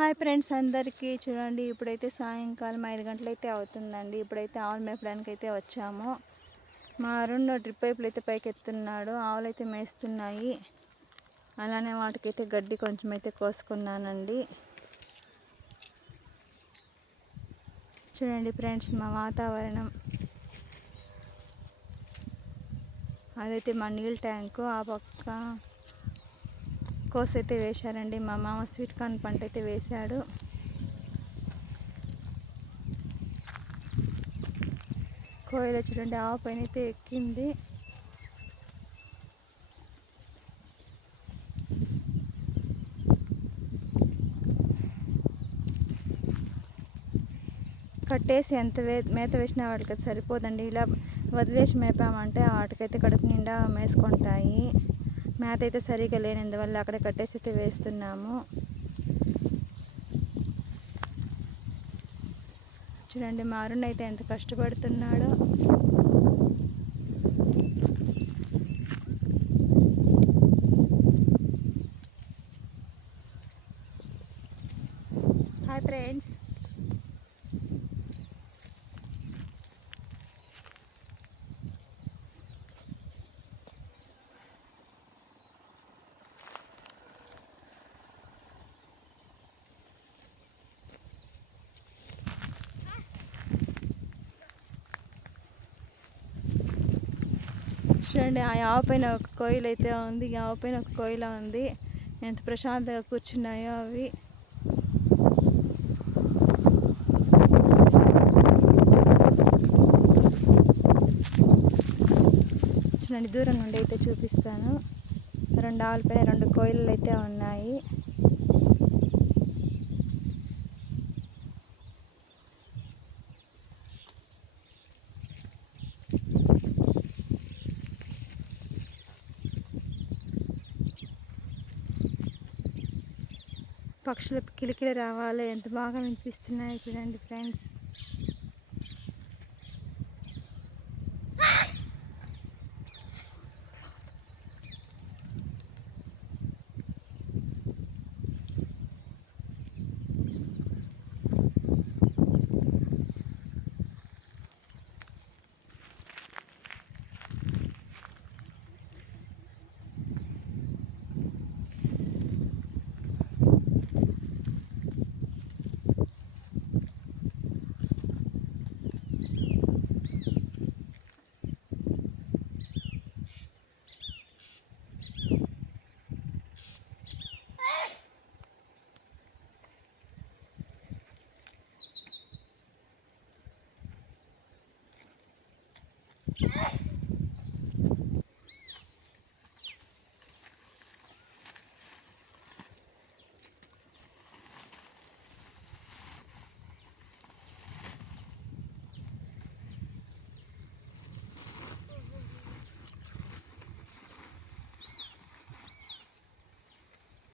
Hi friends అందరికీ చూడండి, ఇప్పుడైతే సాయంకాలం 5 గంటలైతే అవుతుందండి. ఇప్పుడైతే ఆవులు మేపడానికి అయితే వచ్చాము. మా అరుణ్ డ్రిప్ పైపులు అయితే పైకి ఎత్తున్నాడు. ఆవులు అయితే మేస్తున్నాయి. అలానే వాటికైతే గడ్డి కొంచెం అయితే కోసుకున్నానండి. చూడండి ఫ్రెండ్స్, మా వాతావరణం అదైతే మా నీళ్ళ ట్యాంకు. ఆ పక్క కోస అయితే వేశారండి. మా మామ స్వీట్ కార్న్ పంట అయితే వేశాడు. కోయిల చూడండి, ఆవు పైన అయితే ఎక్కింది. కట్టేసి ఎంత మేత వేసినా వాటికి అది సరిపోదండి. ఇలా వదిలేసి మేపామంటే వాటికైతే కడుపు నిండా మేసుకుంటాయి. మేత అయితే సరిగా లేనందువల్ల అక్కడ కట్టేసి అయితే వేస్తున్నాము. చూడండి, మా అరుణ్ అయితే ఎంత కష్టపడుతున్నాడో. హాయ్ ఫ్రెండ్స్, చూడండి, ఆ ఆవు పైన ఒక కోయిల అయితే ఉంది. ఈ ఆవు పైన ఒక కోయిల ఉంది. ఎంత ప్రశాంతంగా కూర్చున్నాయో అవి. చూడండి, దూరం నుండి అయితే చూపిస్తాను. 2 ఆవుల పైన 2 కోయిలలు అయితే ఉన్నాయి. పక్షుల కిలకిల రావాలి, ఎంత బాగా వినిపిస్తున్నాయో చూడండి ఫ్రెండ్స్.